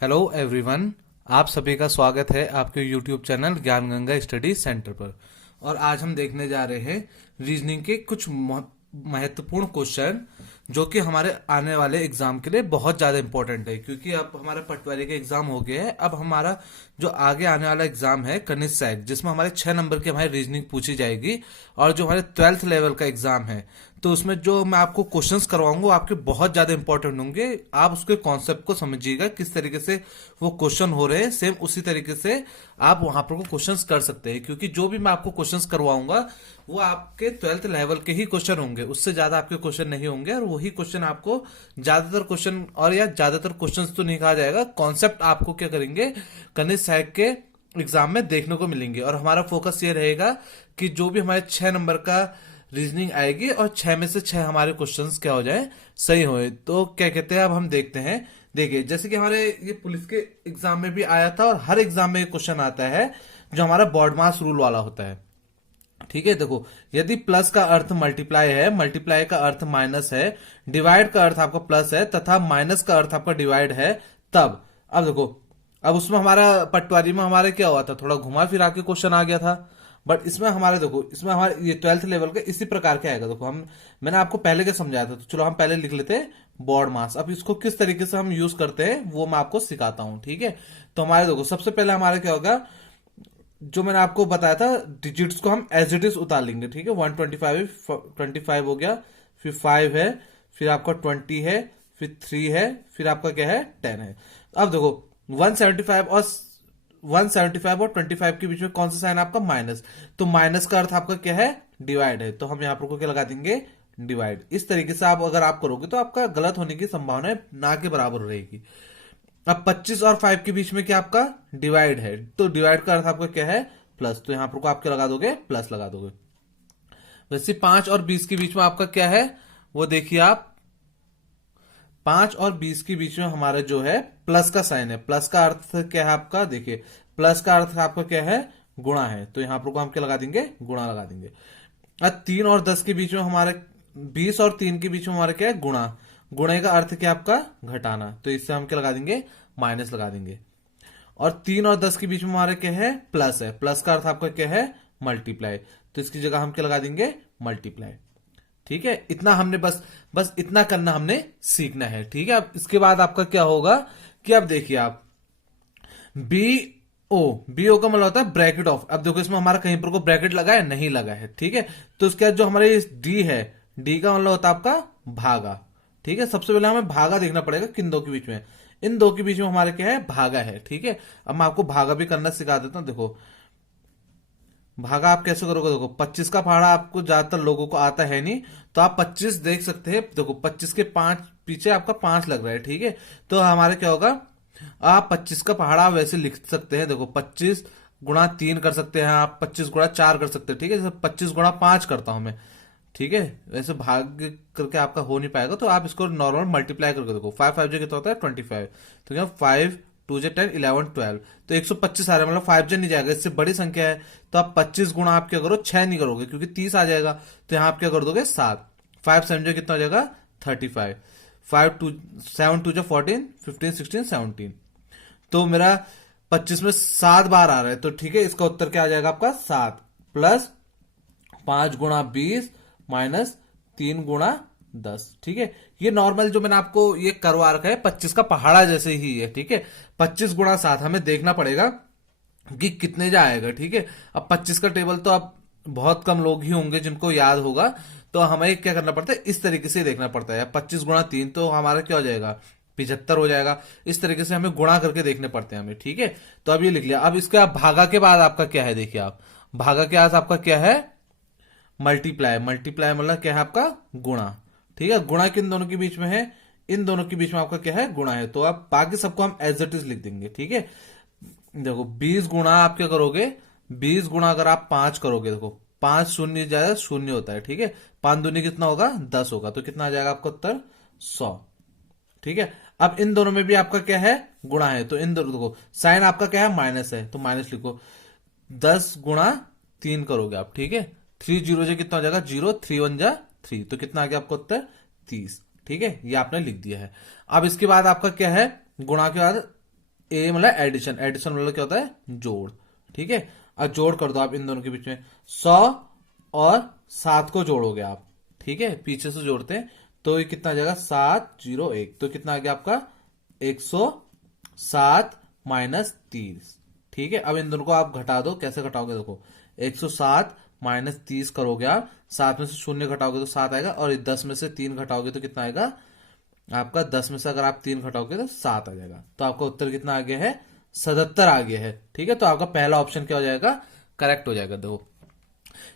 Hello everyone. आप सभी का स्वागत है आपके यूट्यूब चैनल ज्ञान गंगा स्टडी सेंटर पर। और आज हम देखने जा रहे हैं रीजनिंग के कुछ महत्वपूर्ण क्वेश्चन जो कि हमारे आने वाले एग्जाम के लिए बहुत ज़्यादा इंपॉर्टेंट है, क्योंकि अब हमारा पटवारी का एग्जाम हो गया है। अब हमारा जो आगे आने वाला एग्जाम है कनिष्ठ सहायक, जिसमें हमारे 6 नंबर की हमारी रीजनिंग पूछी जाएगी, और जो हमारे 12th लेवल का एग्जाम है, तो उसमें जो मैं आपको क्वेश्चंस करवाऊंगा वो आपके बहुत ज्यादा इंपॉर्टेंट होंगे। आप उसके कॉन्सेप्ट को समझिएगा, किस तरीके से वो क्वेश्चन हो रहे हैं, सेम उसी तरीके से आप वहां पर क्वेश्चंस कर सकते हैं, क्योंकि जो भी मैं आपको क्वेश्चंस करवाऊंगा वो आपके 12th लेवल के ही क्वेश्चन होंगे, उससे ज्यादा आपके क्वेश्चन नहीं होंगे। और वही क्वेश्चन आपको ज्यादातर क्वेश्चन, और या ज्यादातर क्वेश्चन तो नहीं कहा जाएगा, कॉन्सेप्ट आपको क्या करेंगे कनिष्ठ सहायक के एग्जाम में देखने को मिलेंगे। और हमारा फोकस ये रहेगा कि जो भी हमारे 6 नंबर का रीजनिंग आएगी और 6 में से 6 हमारे क्वेश्चंस क्या हो जाए, सही होए। तो क्या कहते हैं, अब हम देखते हैं। देखिए, जैसे कि हमारे ये पुलिस के एग्जाम में भी आया था, और हर एग्जाम में क्वेश्चन आता है जो हमारा बॉड मास रूल वाला होता है। ठीक है, देखो, यदि प्लस का अर्थ मल्टीप्लाई है, मल्टीप्लाई का अर्थ माइनस है, डिवाइड का अर्थ आपका प्लस है, तथा माइनस का अर्थ आपका डिवाइड है, तब अब देखो, अब उसमें हमारा पटवारी में हमारे क्या हुआ था, थोड़ा घुमा फिरा के क्वेश्चन आ गया था। बट इसमें हमारे देखो, इसमें हमारे ये 12th लेवल के इसी प्रकार के आएगा। देखो, मैंने आपको पहले क्या समझाया था, तो चलो हम पहले लिख लेते हैं बॉड मास। अब इसको किस तरीके से हम यूज करते हैं वो मैं आपको सिखाता हूं। ठीक है, तो हमारे देखो, सबसे पहले हमारे क्या होगा, जो मैंने आपको बताया था, डिजिट्स को हम एज इट इज उतार लेंगे। ठीक है, 125 हो गया, फिर 5 है, फिर आपका 20 है, फिर 3 है, फिर आपका क्या है 10 है। अब देखो, 175 और 25 के बीच में कौन सा साइन आपका, माइनस। तो माइनस का अर्थ आपका क्या है, डिवाइड है। तो हम यहाँ पर क्या लगा देंगे, डिवाइड। इस तरीके से आप अगर आप करोगे तो आपका गलत होने की संभावना ना के बराबर रहेगी। अब 25 और 5 के बीच में क्या आपका डिवाइड है, तो डिवाइड का अर्थ आपका क्या है, प्लस। तो यहां पर आप क्या लगा दोगे, प्लस लगा दोगे। वैसे 5 और 20 के बीच में आपका क्या है, वो देखिए आप, 5 और 20 के बीच में हमारा जो है प्लस का साइन है। प्लस का अर्थ क्या है आपका, देखिए, प्लस का अर्थ आपका क्या है, गुणा है। तो यहां पर हम क्या लगा देंगे, गुणा लगा देंगे। अब 3 और 10 के बीच में हमारे, 20 और 3 के बीच में हमारा क्या है, गुणा। गुणे का अर्थ क्या आपका, घटाना। तो इससे हम क्या लगा देंगे, माइनस लगा देंगे। और 3 और 10 के बीच में हमारा क्या है, प्लस है। प्लस का अर्थ आपका क्या है, मल्टीप्लाई। तो इसकी जगह हम क्या लगा देंगे, मल्टीप्लाई। ठीक है, इतना हमने बस बस इतना करना हमने सीखना है। ठीक है, अब इसके बाद आपका क्या होगा कि अब देखिए आप, बी ओ, बी ओ का मतलब होता है ब्रैकेट ऑफ। अब देखो, इसमें हमारा कहीं पर को ब्रैकेट लगा है, नहीं लगा है। ठीक है, तो उसके बाद जो हमारे डी है, डी का मतलब होता है आपका भागा। ठीक है, सबसे पहले हमें भागा देखना पड़ेगा किन दो के बीच में, इन दो के बीच में हमारे क्या है, भागा है। ठीक है, अब मैं आपको भागा भी करना सिखा देता हूं। देखो, भागा आप कैसे करोगे, देखो 25 का पहाड़ा आपको ज्यादातर लोगों को आता है नहीं, तो आप 25 देख सकते हैं। देखो, 25 के 5 पीछे आपका 5 लग रहा है। ठीक है, तो हमारे क्या होगा, आप 25 का पहाड़ा वैसे लिख सकते हैं। देखो, 25 गुणा 3 कर सकते हैं आप, 25 गुणा 4 कर सकते हैं। ठीक है, जैसे 25 गुणा 5 करता हूं मैं। ठीक है, वैसे भाग करके आपका हो नहीं पाएगा, तो आप इसको नॉर्मल मल्टीप्लाई करके देखो। 5 5 जो कितना होता है, 25। तो क्या, 5 2 जे 10 11 12, तो 125 आ रहा है, मतलब 5 जे नहीं जाएगा, इससे बड़ी संख्या है। तो आप 25 गुणा आप क्या करो, 6 नहीं करोगे, क्योंकि 30 आ जाएगा। तो यहां आप क्या कर दोगे, 7। 5 7 जो कितना हो जाएगा, 35। 5 2 7 2 जो 14 15 16 17। तो मेरा 25 में 7 बार आ रहा है, तो ठीक है, इसका उत्तर क्या आ जाएगा आपका, 7 प्लस 5 गुणा 20 माइनस 3 गुणा 10। ठीक है, ये नॉर्मल जो मैंने आपको ये करवा रखा है 25 का पहाड़ा जैसे ही है। ठीक है, 25 गुणा 7 हमें देखना पड़ेगा कि कितने जा आएगा। ठीक है, अब 25 का टेबल तो अब बहुत कम लोग ही होंगे जिनको याद होगा, तो हमें क्या करना पड़ता है, इस तरीके से देखना पड़ता है। 25 गुणा 3 तो हमारा क्या हो जाएगा, 75 हो जाएगा। इस तरीके से हमें गुणा करके देखने पड़ते हैं हमें। ठीक है, तो अब ये लिख लिया। अब इसके आप भागा के बाद आपका क्या है, देखिए आप, भागा के बाद आपका क्या है, मल्टीप्लाई। मल्टीप्लाई मतलब क्या है आपका, गुणा। ठीक है, गुणा किन दोनों के बीच में है, इन दोनों के बीच में आपका क्या है, गुणा है। तो आप बाकी सबको हम एज इट इज लिख देंगे। ठीक है, देखो 20 गुणा आप क्या करोगे, 20 गुणा अगर आप 5 करोगे, देखो 5 शून्य ज्यादा शून्य होता है। ठीक है, 5 दूनी कितना होगा, 10 होगा। तो कितना आ जाएगा आपका उत्तर, 100। ठीक है, अब इन दोनों में भी आपका क्या है, गुणा है। तो इन दोनों को साइन आपका क्या है, माइनस है, तो माइनस लिखो। 10 गुणा 3 करोगे आप। ठीक है, 3 जीरो से कितना हो जाएगा, 0 3 1 जा 3, तो कितना आ गया आपका उत्तर, 30। ठीक है, ये आपने लिख दिया है। अब इसके बाद आपका क्या है, गुणा के बाद ए मतलब एडिशन, एडिशन मतलब क्या होता है, जोड़। ठीक है, अब जोड़ कर दो आप इन दोनों के बीच में, 100 और 7 को जोड़ोगे आप। ठीक है, पीछे से जोड़ते हैं तो ये कितना आ जाएगा, 701, तो कितना आ गया आपका 107 माइनस 30। ठीक है, अब इन दोनों को आप घटा दो, कैसे घटाओगे देखो, 107 माइनस 30 करोगे आप, 7 में से शून्य घटाओगे तो 7 आएगा, और 10 में से 3 घटाओगे तो कितना आएगा आपका, 10 में से अगर आप 3 घटाओगे तो 7 आ जाएगा। तो आपका उत्तर कितना आ गया है, 77 आ गया है। ठीक है, तो आपका पहला ऑप्शन क्या हो जाएगा, करेक्ट हो जाएगा। देखो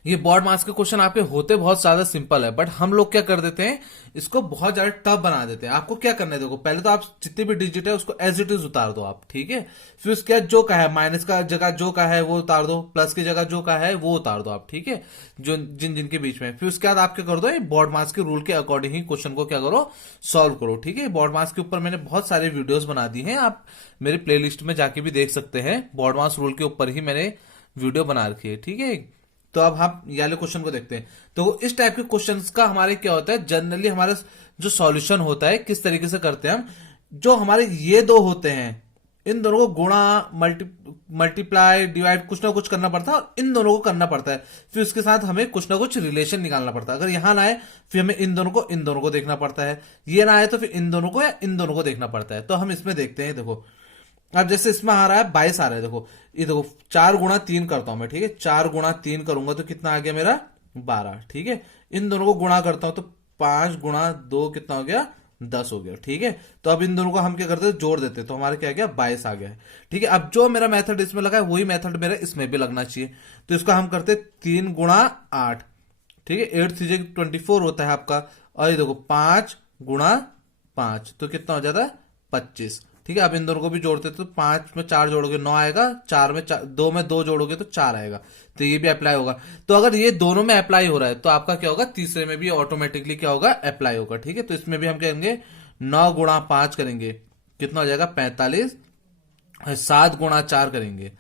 ये बोर्ड मार्क्स के क्वेश्चन आपके होते बहुत ज्यादा सिंपल है, बट हम लोग क्या कर देते हैं, इसको बहुत ज्यादा टफ बना देते हैं। आपको क्या करना है, देखो पहले तो आप जितनी भी डिजिट है उसको एज इट इज उतार दो आप। ठीक है, फिर उसके बाद जो का है, माइनस का जगह जो का है वो उतार दो, प्लस की जगह जो का है वो उतार दो आप। ठीक है, जो जिन जिन के बीच में, फिर उसके बाद आप क्या कर दो, बोर्ड मार्क्स के रूल के अकॉर्डिंग ही क्वेश्चन को क्या करो, सॉल्व करो। ठीक है, बोर्ड मार्क्स के ऊपर मैंने बहुत सारे वीडियोस बना दी हैं, आप मेरे प्लेलिस्ट में जाके भी देख सकते हैं। बोर्ड मार्क्स रूल के ऊपर ही मैंने वीडियो बना रखी है। ठीक है, तो अब हम ये वाले क्वेश्चन को देखते हैं। तो इस टाइप के क्वेश्चंस का हमारे क्या होता है, जनरली हमारा जो सॉल्यूशन होता है किस तरीके से करते हैं हम, जो हमारे ये दो होते हैं इन दोनों को गुणा, मल्टीप्लाई, डिवाइड कुछ ना कुछ करना पड़ता है, और इन दोनों को करना पड़ता है, फिर उसके साथ हमें कुछ ना कुछ रिलेशन निकालना पड़ता है। अगर यहां ना आए फिर हमें इन दोनों को देखना पड़ता है, ये ना आए तो फिर इन दोनों को या इन दोनों को देखना पड़ता है। तो हम इसमें देखते हैं, देखो अब जैसे इसमें आ रहा है 22 आ रहा है, देखो ये देखो 4 गुणा 3 करता हूं मैं। ठीक है, 4 गुणा 3 करूंगा तो कितना आ गया मेरा 12। ठीक है, इन दोनों को गुणा करता हूं तो 5 गुणा 2 कितना हो गया, 10 हो गया। ठीक है, तो अब इन दोनों को हम क्या करते हैं, जोड़ देते हैं, तो हमारा क्या आ गया 22 आ गया है। ठीक है, अब जो मेरा मेथड इसमें लगा है वही मेथड मेरा इसमें भी लगना चाहिए। तो इसको हम करते 3 गुणा 8। ठीक है, 8 3 24 होता है आपका, और ये देखो 5 गुणा 5 तो कितना हो जाता है 25। ठीक है, अब इन दोनों को भी जोड़ते तो 5 में 4 जोड़ोगे 9 आएगा, 4 में 2 में 2 जोड़ोगे तो 4 आएगा, तो ये भी अप्लाई होगा। तो अगर ये दोनों में अप्लाई हो रहा है तो आपका क्या होगा, तीसरे में भी ऑटोमेटिकली क्या होगा, अप्लाई होगा। ठीक है, तो इसमें भी हम कहेंगे 9 गुणा 5 करेंगे कितना हो जाएगा 45, 7 गुणा 4 करेंगे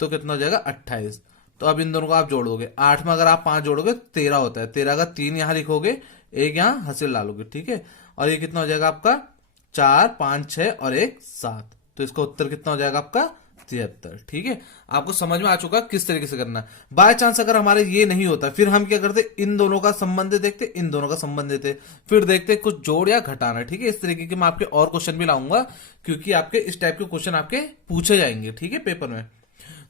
तो कितना हो जाएगा 28। तो अब इन दोनों को आप जोड़ दोगे, 8 में अगर आप 5 जोड़ोगे 13 होता है, 13 का 3 यहां लिखोगे, एक यहां हासिल डालोगे। ठीक है, और ये कितना हो जाएगा आपका 4 5 6 और 1 7, तो इसका उत्तर कितना हो जाएगा आपका 73। ठीक है, आपको समझ में आ चुका किस तरीके से करना है। बाय चांस अगर हमारे ये नहीं होता फिर हम क्या करते, इन दोनों का संबंध देखते, इन दोनों का संबंध देते, फिर देखते कुछ जोड़ या घटाना। ठीक है, इस तरीके के मैं आपके और क्वेश्चन भी लाऊंगा, क्योंकि आपके इस टाइप के क्वेश्चन आपके पूछे जाएंगे। ठीक है, पेपर में।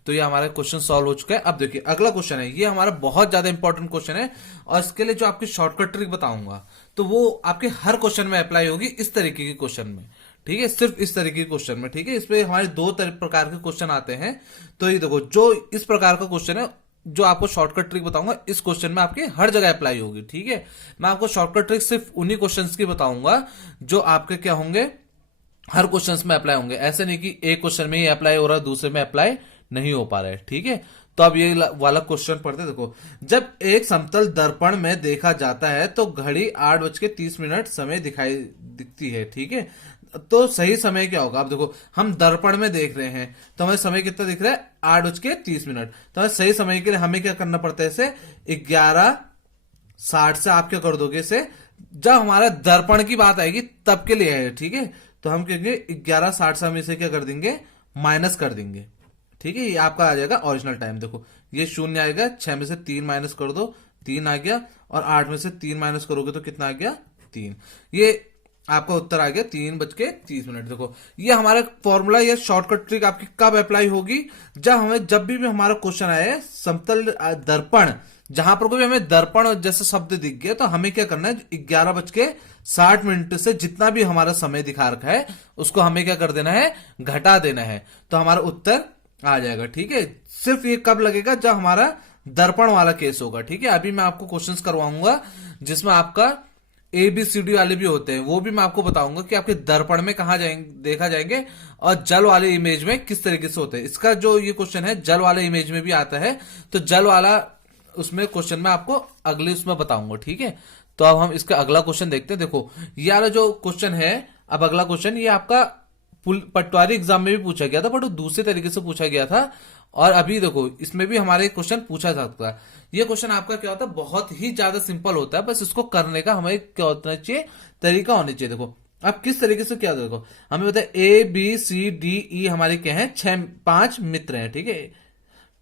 तो ये हमारा क्वेश्चन सॉल्व हो चुका है। अब देखिए अगला क्वेश्चन है, ये हमारा बहुत ज्यादा इंपॉर्टेंट क्वेश्चन है, और इसके लिए जो आपकी शॉर्टकट ट्रिक बताऊंगा तो वो आपके हर क्वेश्चन में अप्लाई होगी, इस तरीके के क्वेश्चन में। ठीक है, सिर्फ इस तरीके के क्वेश्चन में। ठीक है, इसमें हमारे दो प्रकार के क्वेश्चन आते हैं। तो ये देखो जो इस प्रकार का क्वेश्चन है, जो आपको शॉर्टकट ट्रिक बताऊंगा इस क्वेश्चन में आपके हर जगह अप्लाई होगी। ठीक है, मैं आपको शॉर्टकट ट्रिक सिर्फ उन्हीं क्वेश्चंस की बताऊंगा जो आपके क्या होंगे, हर क्वेश्चंस में अप्लाई होंगे। ऐसे नहीं कि एक क्वेश्चन में ही अप्लाई हो रहा है दूसरे में अप्लाई नहीं हो पा रहा है। ठीक है, तो अब ये वाला क्वेश्चन पढ़ते हैं। देखो, जब एक समतल दर्पण में देखा जाता है तो घड़ी 8:30 समय दिखती है। ठीक है, तो सही समय क्या होगा। अब देखो हम दर्पण में देख रहे हैं तो हमें समय कितना दिख रहा है 8:30। तो हमें सही समय के लिए हमें क्या करना पड़ता है, इसे 11:60 से आप क्या कर दोगे, इसे जब हमारा दर्पण की बात आएगी तब के लिए है। ठीक है, तो हम कहेंगे 11:60 से हम इसे क्या कर देंगे, माइनस कर देंगे। ठीक है, ये आपका आ जाएगा ओरिजिनल टाइम। देखो ये 0 आएगा, 6 में से 3 माइनस कर दो 3 आ गया, और 8 में से 3 माइनस करोगे तो कितना आ गया 3। ये आपका उत्तर आ गया 3:30। देखो ये हमारा फॉर्मूला या शॉर्टकट ट्रिक आपकी कब अप्लाई होगी, जब भी हमारा क्वेश्चन आए समतल दर्पण, जहां पर कोई हमें दर्पण जैसे शब्द दिख गया तो हमें क्या करना है, 11:60 से जितना भी हमारा समय दिखा रखा है उसको हमें क्या कर देना है, घटा देना है, तो हमारा उत्तर आ जाएगा। ठीक है, सिर्फ ये कब लगेगा, जब हमारा दर्पण वाला केस होगा। ठीक है, अभी मैं आपको क्वेश्चंस करवाऊंगा जिसमें आपका ABCD वाले भी होते हैं, वो भी मैं आपको बताऊंगा कि आपके दर्पण में कहां जाएंगे, देखा जाएंगे, और जल वाले इमेज में किस तरीके से होते हैं। इसका जो ये क्वेश्चन है जल वाले इमेज में भी आता है, तो जल वाला उसमें क्वेश्चन में आपको अगले उसमें बताऊंगा। ठीक है, तो अब हम इसका अगला क्वेश्चन देखते हैं। देखो ये वाला जो क्वेश्चन है, अब अगला क्वेश्चन ये आपका पटवारी एग्जाम में भी पूछा गया था, बट वो दूसरे तरीके से पूछा गया था, और अभी देखो इसमें भी हमारे क्वेश्चन पूछा जा सकता है। ये क्वेश्चन आपका क्या होता है, बहुत ही ज्यादा सिंपल होता है, बस इसको करने का हमें क्या होना चाहिए, तरीका होना चाहिए। देखो अब किस तरीके से क्या देखो, हमें पता है A B C D E हमारे क्या है, 5 मित्र हैं, ठीक है।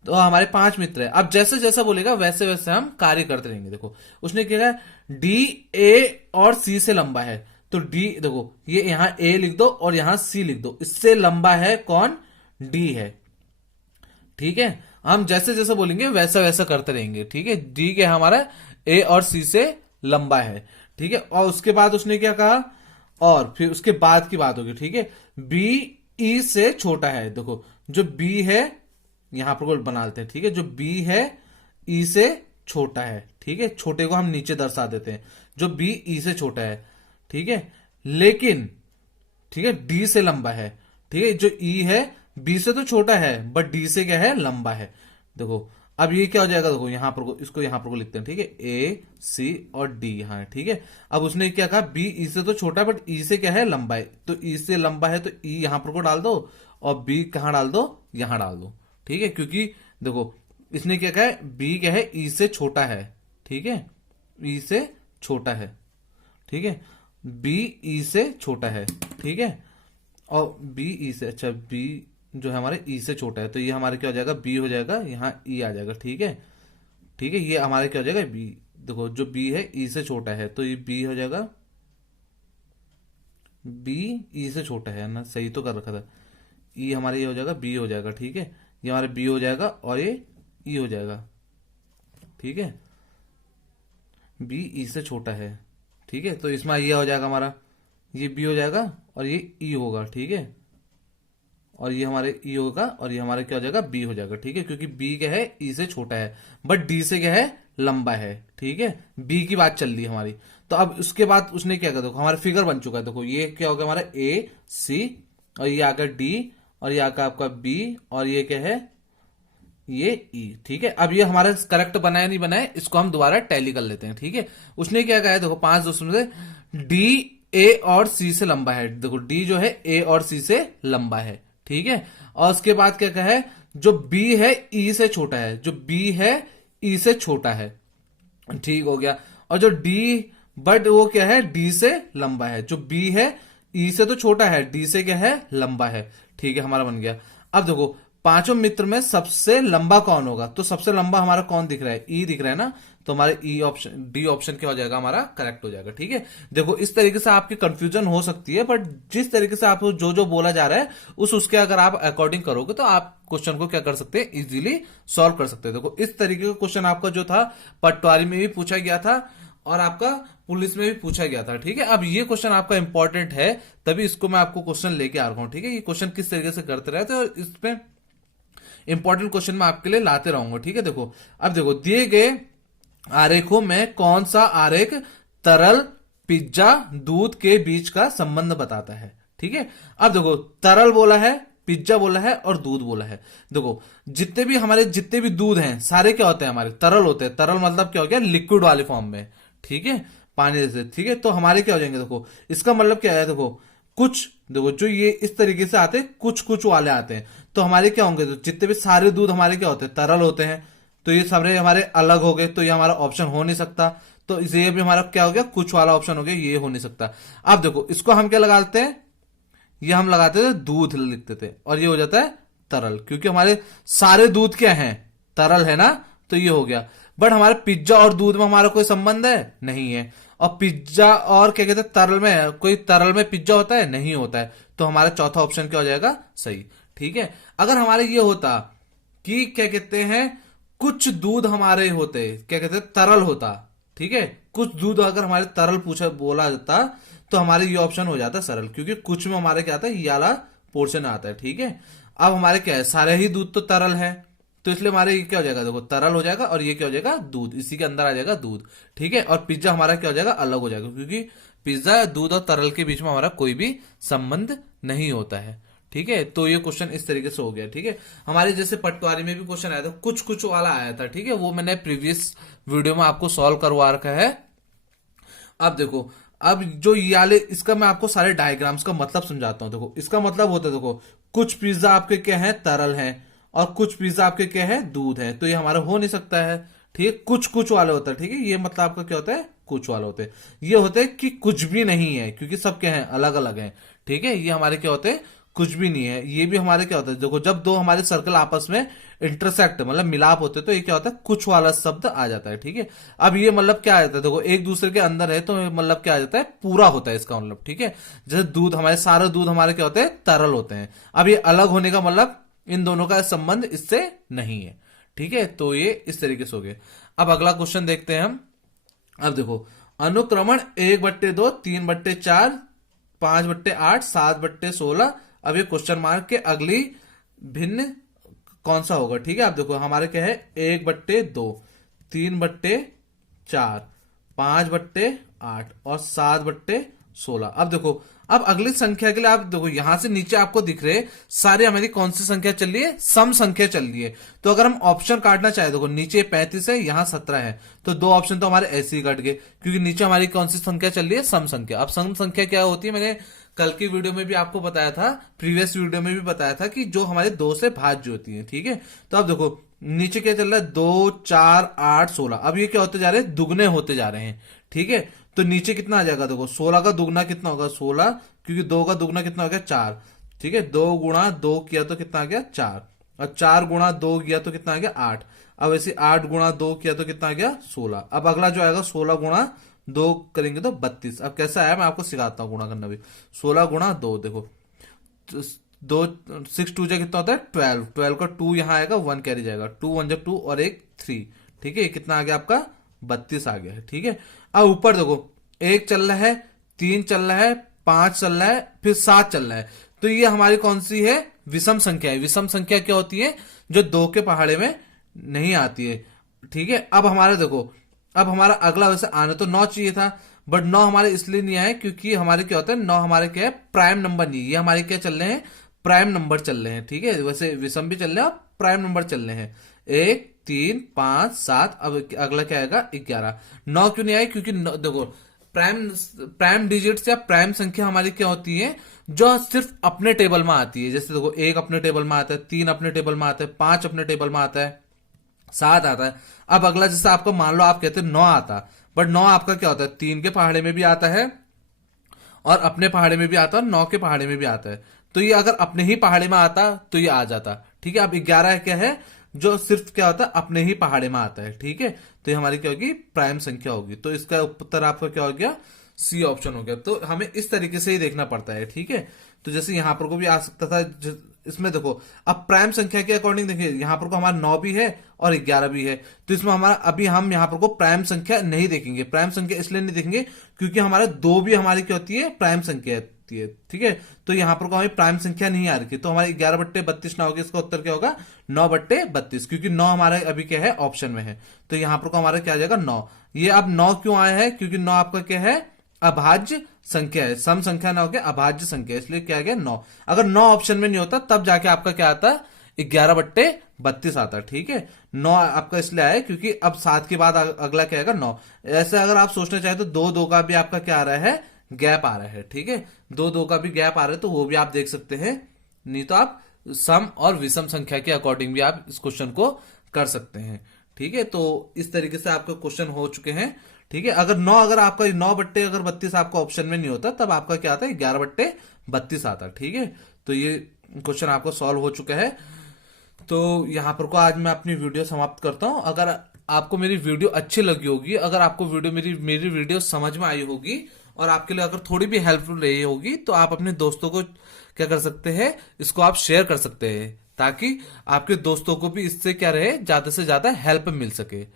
तो हमारे 5 मित्र हैं। अब जैसे जैसा बोलेगा वैसे वैसे हम कार्य करते रहेंगे। देखो उसने क्या है, डी ए और सी से लंबा है, तो डी देखो ये यहां ए लिख दो और यहां सी लिख दो, इससे लंबा है कौन, डी है, ठीक है। हम जैसे जैसे बोलेंगे वैसा वैसा करते रहेंगे, ठीक है। डी क्या है हमारा, ए और सी से लंबा है, ठीक है। और उसके बाद उसने क्या कहा, और फिर उसके बाद की बात होगी, ठीक है। बी ई से छोटा है, देखो जो बी है यहां पर बना लेते हैं, ठीक है। जो बी है ई से छोटा है, ठीक है। छोटे को हम नीचे दर्शा देते हैं, जो बी ई से छोटा है, ठीक है। लेकिन ठीक है डी से लंबा है, ठीक है। जो ई है बी से तो छोटा है बट डी से क्या है, लंबा है। देखो अब ये क्या हो जाएगा, देखो यहां पर इसको यहां पर लिखते हैं, ठीक है। ए सी और डी यहां है, ठीक है। अब उसने क्या कहा, बी ई से तो छोटा है बट ई से क्या है, लंबा है, तो ई से लंबा है तो ई यहां पर को डाल दो और बी कहां डाल दो, यहां डाल दो, ठीक है। क्योंकि देखो इसने क्या कहा है, बी क्या है, ई से छोटा है, ठीक है। ई से छोटा है, ठीक है। बी ई से छोटा है, ठीक है। और बी ई से, अच्छा बी जो है हमारे ई से छोटा है, तो ये हमारे क्या हो जाएगा, बी हो जाएगा, यहाँ ई आ जाएगा, ठीक है। ठीक है ये हमारे क्या हो जाएगा, बी। देखो जो बी है ई से छोटा है तो ये बी हो जाएगा, बी ई से छोटा है ना, सही तो कर रखा था। ई हमारे ये हो जाएगा, बी हो जाएगा, ठीक है। ये हमारे बी हो जाएगा और ये ई हो जाएगा, ठीक है। बी ई से छोटा है, ठीक है। तो इसमें ये हो जाएगा हमारा, ये बी हो जाएगा और ये ई होगा, ठीक है। और ये हमारे ई होगा और ये हमारे क्या हो जाएगा, बी हो जाएगा, ठीक है। क्योंकि बी क्या है, ई से छोटा है बट डी से क्या है, लंबा है, ठीक है। बी की बात चल रही है हमारी। तो अब उसके बाद उसने क्या किया, देखो हमारा फिगर बन चुका है। देखो ये क्या हो गया हमारा, ए सी और ये आकर डी और ये आकर आपका बी और ये क्या है, ये ई, ठीक है। अब ये हमारा करेक्ट बनाया नहीं बनाया, इसको हम दोबारा टैली कर लेते हैं, ठीक है। उसने क्या कहा है, देखो 5 दोस्तों में से डी ए और सी से लंबा है। देखो डी जो है ए और सी से लंबा है, ठीक है। और उसके बाद क्या कहा है, जो बी है ई से छोटा है, जो बी है ई से छोटा है, ठीक हो गया। और जो डी बट वो क्या है, डी से लंबा है। जो बी है ई से तो छोटा है, डी से क्या है, लंबा है, ठीक है। हमारा बन गया। अब देखो 5 मित्र में सबसे लंबा कौन होगा, तो सबसे लंबा हमारा कौन दिख रहा है, ई दिख रहा है ना। तो हमारे ई ऑप्शन, डी ऑप्शन क्या हो जाएगा हमारा, करेक्ट हो जाएगा, ठीक है। देखो इस तरीके से आपकी कंफ्यूजन हो सकती है, बट जिस तरीके से आपको जो जो बोला जा रहा है उसके अगर आप अकॉर्डिंग करोगे तो आप क्वेश्चन को क्या कर सकते हैं, इजीली सॉल्व कर सकते हैं। देखो इस तरीके का क्वेश्चन आपका जो था पटवारी में भी पूछा गया था और आपका पुलिस में भी पूछा गया था, ठीक है। अब ये क्वेश्चन आपका इंपॉर्टेंट है, तभी इसको मैं आपको क्वेश्चन लेके आ रहा हूं, ठीक है। ये क्वेश्चन किस तरीके से करते रहते और इसमें इंपॉर्टेंट क्वेश्चन मैं आपके लिए लाते रहूंगा, ठीक है। देखो अब देखो दिए गए आरेखों में कौन सा आरेख तरल पिज्जा दूध के बीच का संबंध बताता है, ठीक है। अब देखो तरल बोला है, पिज्जा बोला है और दूध बोला है। देखो जितने भी दूध हैं सारे क्या होते हैं, हमारे तरल होते हैं। तरल मतलब क्या हो गया, लिक्विड वाले फॉर्म में, ठीक है, पानी जैसे, ठीक है। तो हमारे क्या हो जाएंगे, देखो इसका मतलब क्या है, देखो कुछ, देखो जो ये इस तरीके से आते हैं, कुछ कुछ वाले आते हैं, तो हमारे क्या होंगे, तो जितने भी सारे दूध हमारे क्या होते हैं, तरल होते हैं। तो ये सारे हमारे अलग हो गए, तो ये हमारा ऑप्शन हो नहीं सकता। तो ये भी हमारा क्या हो गया, कुछ वाला ऑप्शन हो गया, ये हो नहीं सकता। अब देखो इसको हम क्या लगाते हैं, ये हम लगाते थे दूध लिखते थे और ये हो जाता है तरल, क्योंकि हमारे सारे दूध क्या हैं, तरल है ना, तो ये हो गया। बट हमारे पिज्जा और दूध में हमारा कोई संबंध है, नहीं है। और पिज्जा और क्या कहते हैं, तरल में, कोई तरल में पिज्जा होता है, नहीं होता है। तो हमारा चौथा ऑप्शन क्या हो जाएगा, सही, ठीक है। अगर हमारे ये होता कि क्या कहते हैं, कुछ दूध हमारे होते, क्या कहते हैं, तरल होता, ठीक है। कुछ दूध अगर हमारे तरल पूछा बोला जाता तो हमारे ये ऑप्शन हो जाता सरल, क्योंकि कुछ में हमारे क्या आता है, ये वाला पोर्शन आता है, ठीक है। अब हमारे क्या है, सारे ही दूध तो तरल है, तो इसलिए हमारे ये क्या हो जाएगा, देखो तरल हो जाएगा और ये क्या हो जाएगा, दूध, इसी के अंदर आ जाएगा दूध, ठीक है। और पिज्जा हमारा क्या हो जाएगा, अलग हो जाएगा, क्योंकि पिज्जा दूध और तरल के बीच में हमारा कोई भी संबंध नहीं होता है, ठीक है। तो ये क्वेश्चन इस तरीके से हो गया, ठीक है। हमारे जैसे पटवारी में भी क्वेश्चन आया था, कुछ कुछ वाला आया था, ठीक है। वो मैंने प्रीवियस वीडियो में आपको सॉल्व करवा रखा है। अब देखो, अब जो ये वाले, इसका मैं आपको सारे डायग्राम्स का मतलब समझाता हूं। देखो इसका मतलब होता है, देखो कुछ पिज्जा आपके क्या है, तरल है, और कुछ पिज्जा आपके क्या है, दूध है। तो ये हमारा हो नहीं सकता है, ठीक है। कुछ कुछ वाले होता है, ठीक है। ये मतलब आपका क्या होता है, कुछ वाले होते हैं। ये होते हैं कि कुछ भी नहीं है, क्योंकि सब क्या है, अलग अलग है। ठीक है, ये हमारे क्या होते हैं, कुछ भी नहीं है। ये भी हमारे क्या होता है, देखो जब दो हमारे सर्कल आपस में इंटरसेक्ट मतलब मिलाप होते हैं तो ये क्या होता है, कुछ वाला शब्द आ जाता है। ठीक है, अब ये मतलब क्या आ जाता है, देखो एक दूसरे के अंदर है तो मतलब क्या आ जाता है, पूरा होता है इसका मतलब। ठीक है, जैसे दूध, हमारे सारे दूध हमारे क्या होते हैं, तरल होते हैं। अब ये अलग होने का मतलब इन दोनों का संबंध इससे नहीं है। ठीक है, तो ये इस तरीके से हो गए। अब अगला क्वेश्चन देखते हैं हम। अब देखो, अनुक्रमण 1/2, 3/4, 5/8, 7/16। अब ये क्वेश्चन मार्क के अगली भिन्न कौन सा होगा। ठीक है, आप देखो हमारे क्या है, 1/2, 3/4, 5/8 और 7/16। अब देखो, अब अगली संख्या के लिए आप देखो यहां से नीचे आपको दिख रहे सारे हमारी कौन सी संख्या चल रही है, सम संख्या चल रही है। तो अगर हम ऑप्शन काटना चाहे, देखो नीचे 35 है, यहां 17 है, तो दो ऑप्शन तो हमारे ऐसे ही कट गए, क्योंकि नीचे हमारी कौन सी संख्या चल रही है, सम संख्या। अब सम संख्या क्या होती है, मैंने कल की वीडियो में भी आपको बताया था, प्रीवियस वीडियो में भी बताया था कि जो हमारे दो से भाज्य होती है। ठीक है, तो अब देखो नीचे क्या चल रहा है, 2, 4, 8, 16। अब ये क्या होते जा रहे हैं, दुगने होते जा रहे हैं। ठीक है, तो नीचे कितना आ जाएगा, देखो 16 का दुगना कितना होगा, 16, क्योंकि 2 का दुगना कितना हो गया, 4। ठीक है, 2 गुणा 2 किया तो कितना आ गया, 4। और 4 गुणा 2 किया तो कितना आ गया, 8। अब ऐसे 8 गुणा 2 किया तो कितना आ गया, 16। अब अगला जो आएगा 16 गुणा 2 करेंगे तो 32। अब कैसा आया, मैं आपको सिखाता हूँ गुणा करना भी। 16 गुणा 2, देखो दो, 6 2 जा कितना होता है, 12। 12 का 2 यहाँ आएगा, 1 कैरी जाएगा, 2 1 जा 2 और 1 3। ठीक है, कितना आ गया आपका, 32 आ गया है। ठीक है, अब ऊपर देखो 1 चल रहा है, 3 चल रहा है, 5 चल रहा है, फिर 7 चल रहा है। तो ये हमारी कौन सी है, विषम संख्या है। विषम संख्या क्या होती है, जो 2 के पहाड़े में नहीं आती है। ठीक है, अब हमारा देखो, अब हमारा अगला वैसे आने तो 9 चाहिए था, बट 9 हमारे इसलिए नहीं आए क्योंकि हमारे क्या होता है, 9 हमारे क्या है, प्राइम नंबर नहीं। ये हमारे क्या चल रहे हैं, प्राइम नंबर चल रहे हैं। ठीक है, वैसे विषम भी चल रहे हैं और प्राइम नंबर चल रहे हैं, 1 3 5 7। अब अगला क्या आएगा, 11। 9 क्यों नहीं आए, क्योंकि देखो प्राइम प्राइम डिजिट्स या प्राइम संख्या हमारी क्या होती है, जो सिर्फ अपने टेबल में आती है। जैसे देखो 1 अपने टेबल में आता है, 3 अपने टेबल में आता है, 5 अपने टेबल में आता है, 7 आता है। अब अगला जैसे आपको मान लो आप कहते हैं 9 आता, बट 9 आपका क्या होता है, 3 के पहाड़े में भी आता है और अपने पहाड़े में भी आता है और 9 के पहाड़े में भी आता है। तो ये अगर अपने ही पहाड़े में आता तो ये आ जाता। ठीक है, अब 11 क्या है, जो सिर्फ क्या होता है, अपने ही पहाड़े में आता है। ठीक है, तो ये हमारी क्या होगी, प्राइम संख्या होगी। तो इसका उत्तर आपका क्या हो गया, सी ऑप्शन हो गया। तो हमें इस तरीके से ही देखना पड़ता है। ठीक है, तो जैसे यहां पर को भी आ सकता था, इसमें देखो अब प्राइम संख्या के अकॉर्डिंग देखिए, यहां पर को हमारा 9 भी है और 11 भी है, तो इसमें हमारा अभी हम यहां पर को प्राइम संख्या नहीं देखेंगे। प्राइम संख्या इसलिए नहीं देखेंगे क्योंकि हमारा 2 भी हमारी क्या होती है, प्राइम संख्या होती है। ठीक है, तो यहां पर को हमें प्राइम संख्या नहीं आ रही, तो हमारी 11/32 ना होगी, इसका उत्तर क्या होगा, 9/32, क्योंकि 9 हमारा अभी क्या है, ऑप्शन में है। तो यहां पर को हमारा क्या आ जाएगा, 9। ये अब 9 क्यों आया है, क्योंकि 9 आपका क्या है, अभाज्य संख्या है। सम संख्या ना होकर अभाज्य संख्या, इसलिए क्या आ गया, 9। अगर 9 ऑप्शन में नहीं होता तब जाके आपका क्या आता, 11/32 आता। ठीक है, 9 आपका इसलिए आया क्योंकि अब 7 के बाद अगला क्या आएगा, 9। ऐसे अगर आप सोचना चाहे तो 2 का भी आपका क्या आ रहा है, गैप आ रहा है। ठीक है, 2 का भी गैप आ रहा है, तो वो भी आप देख सकते हैं। नहीं तो आप सम और विषम संख्या के अकॉर्डिंग भी आप इस क्वेश्चन को कर सकते हैं। ठीक है, तो इस तरीके से आपके क्वेश्चन हो चुके हैं। ठीक है, अगर 9 अगर आपका 9/32 आपका ऑप्शन में नहीं होता तब आपका क्या आता है, 11/32 आता। ठीक है, तो ये क्वेश्चन आपको सॉल्व हो चुका है। तो यहां पर को आज मैं अपनी वीडियो समाप्त करता हूं। अगर आपको मेरी वीडियो अच्छी लगी होगी, अगर आपको वीडियो मेरी वीडियो समझ में आई होगी और आपके लिए अगर थोड़ी भी हेल्पफुल रही होगी, तो आप अपने दोस्तों को क्या कर सकते हैं, इसको आप शेयर कर सकते हैं, ताकि आपके दोस्तों को भी इससे क्या रहे, ज्यादा से ज्यादा हेल्प मिल सके।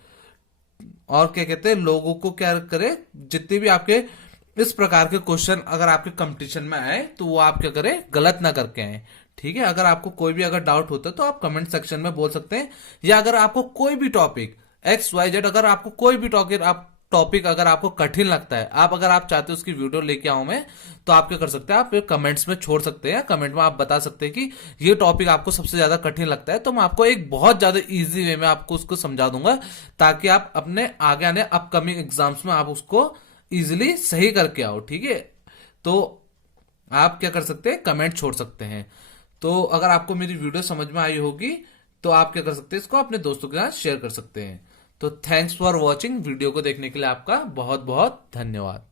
और क्या कहते हैं, लोगों को क्या करे, जितने भी आपके इस प्रकार के क्वेश्चन अगर आपके कंपटीशन में आए तो वो आप क्या करें, गलत ना करके आए। ठीक है, अगर आपको कोई भी अगर डाउट होता है तो आप कमेंट सेक्शन में बोल सकते हैं, या अगर आपको कोई भी टॉपिक XYZ, अगर आपको कोई भी टॉपिक अगर आपको कठिन लगता है, अगर आप चाहते हो उसकी वीडियो लेके आऊं मैं, तो आप क्या कर सकते हैं, आप कमेंट्स में छोड़ सकते हैं। कमेंट में आप बता सकते हैं कि ये टॉपिक आपको सबसे ज्यादा कठिन लगता है, तो मैं आपको एक बहुत ज्यादा इजी वे में आपको उसको समझा दूंगा, ताकि आप अपने आगे आने अपकमिंग एग्जाम्स में आप उसको इजिली सही करके आओ। ठीक है, तो आप क्या कर सकते हैं, कमेंट छोड़ सकते हैं। तो अगर आपको मेरी वीडियो समझ में आई होगी तो आप क्या कर सकते हैं, इसको अपने दोस्तों के साथ शेयर कर सकते हैं। तो थैंक्स फॉर वॉचिंग। वीडियो को देखने के लिए आपका बहुत बहुत धन्यवाद।